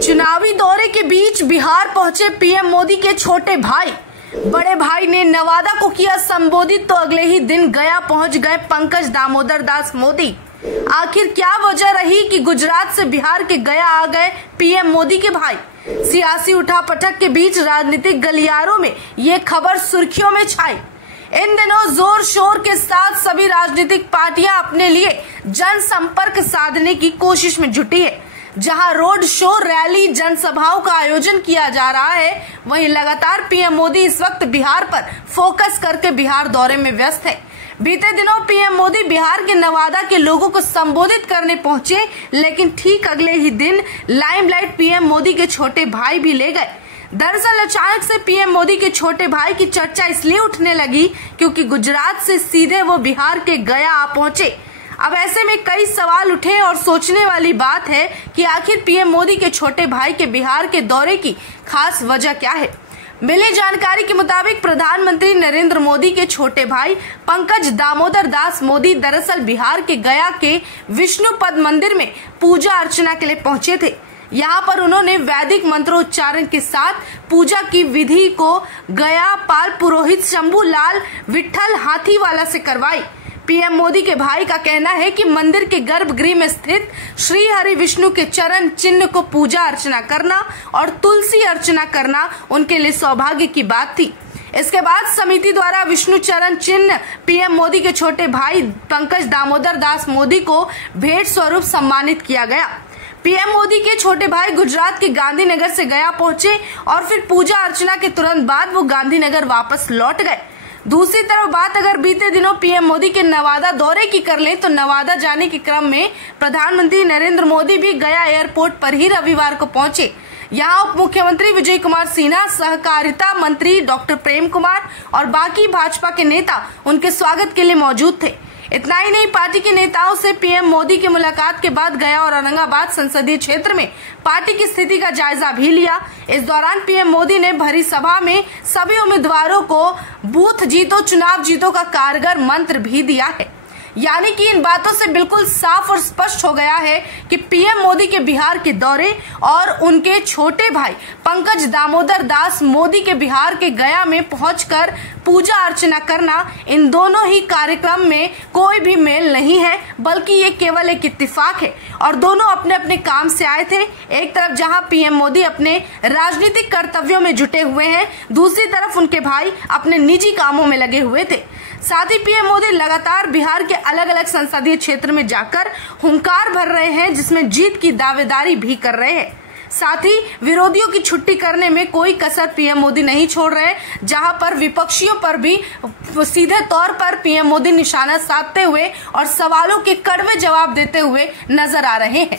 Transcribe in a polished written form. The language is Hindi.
चुनावी दौरे के बीच बिहार पहुंचे पीएम मोदी के छोटे भाई। बड़े भाई ने नवादा को किया संबोधित तो अगले ही दिन गया पहुंच गए पंकज दामोदर दास मोदी। आखिर क्या वजह रही कि गुजरात से बिहार के गया आ गए पीएम मोदी के भाई? सियासी उठापटक के बीच राजनीतिक गलियारों में ये खबर सुर्खियों में छाई। इन दिनों जोर शोर के साथ सभी राजनीतिक पार्टियां अपने लिए जनसंपर्क साधने की कोशिश में जुटी है। जहां रोड शो, रैली, जनसभाओं का आयोजन किया जा रहा है, वहीं लगातार पीएम मोदी इस वक्त बिहार पर फोकस करके बिहार दौरे में व्यस्त है। बीते दिनों पीएम मोदी बिहार के नवादा के लोगों को संबोधित करने पहुंचे, लेकिन ठीक अगले ही दिन लाइमलाइट पीएम मोदी के छोटे भाई भी ले गए। दरअसल अचानक से पीएम मोदी के छोटे भाई की चर्चा इसलिए उठने लगी क्योंकि गुजरात से सीधे वो बिहार के गया आ पहुंचे। अब ऐसे में कई सवाल उठे और सोचने वाली बात है कि आखिर पीएम मोदी के छोटे भाई के बिहार के दौरे की खास वजह क्या है। मिली जानकारी के मुताबिक प्रधानमंत्री नरेंद्र मोदी के छोटे भाई पंकज दामोदर दास मोदी दरअसल बिहार के गया के विष्णुपद मंदिर में पूजा अर्चना के लिए पहुंचे थे। यहाँ पर उन्होंने वैदिक मंत्रोच्चारण के साथ पूजा की विधि को गया पाल पुरोहित शंभू लाल विठल हाथीवाला से करवाई। पीएम मोदी के भाई का कहना है कि मंदिर के गर्भगृह में स्थित श्री हरि विष्णु के चरण चिन्ह को पूजा अर्चना करना और तुलसी अर्चना करना उनके लिए सौभाग्य की बात थी। इसके बाद समिति द्वारा विष्णु चरण चिन्ह पीएम मोदी के छोटे भाई पंकज दामोदर दास मोदी को भेंट स्वरूप सम्मानित किया गया। पीएम मोदी के छोटे भाई गुजरात के गांधीनगर से गया पहुंचे और फिर पूजा अर्चना के तुरंत बाद वो गांधीनगर वापस लौट गए। दूसरी तरफ बात अगर बीते दिनों पीएम मोदी के नवादा दौरे की कर लें तो नवादा जाने के क्रम में प्रधानमंत्री नरेंद्र मोदी भी गया एयरपोर्ट पर ही रविवार को पहुंचे। यहाँ उप मुख्यमंत्री विजय कुमार सिन्हा, सहकारिता मंत्री डॉक्टर प्रेम कुमार और बाकी भाजपा के नेता उनके स्वागत के लिए मौजूद थे। इतना ही नहीं, पार्टी के नेताओं से पीएम मोदी की मुलाकात के बाद गया और औरंगाबाद संसदीय क्षेत्र में पार्टी की स्थिति का जायजा भी लिया। इस दौरान पीएम मोदी ने भरी सभा में सभी उम्मीदवारों को बूथ जीतो चुनाव जीतो का कारगर मंत्र भी दिया है। यानी कि इन बातों से बिल्कुल साफ और स्पष्ट हो गया है कि पीएम मोदी के बिहार के दौरे और उनके छोटे भाई पंकज दामोदर दास मोदी के बिहार के गया में पहुंचकर पूजा अर्चना करना, इन दोनों ही कार्यक्रम में कोई भी मेल नहीं है, बल्कि ये केवल एक इत्तेफाक है और दोनों अपने अपने काम से आए थे। एक तरफ जहां पीएम मोदी अपने राजनीतिक कर्तव्यों में जुटे हुए हैं, दूसरी तरफ उनके भाई अपने निजी कामों में लगे हुए थे। साथ ही पीएम मोदी लगातार बिहार के अलग अलग संसदीय क्षेत्र में जाकर हुंकार भर रहे हैं, जिसमें जीत की दावेदारी भी कर रहे हैं। साथ ही विरोधियों की छुट्टी करने में कोई कसर पीएम मोदी नहीं छोड़ रहे, जहां पर विपक्षियों पर भी सीधे तौर पर पीएम मोदी निशाना साधते हुए और सवालों के कड़वे जवाब देते हुए नजर आ रहे हैं।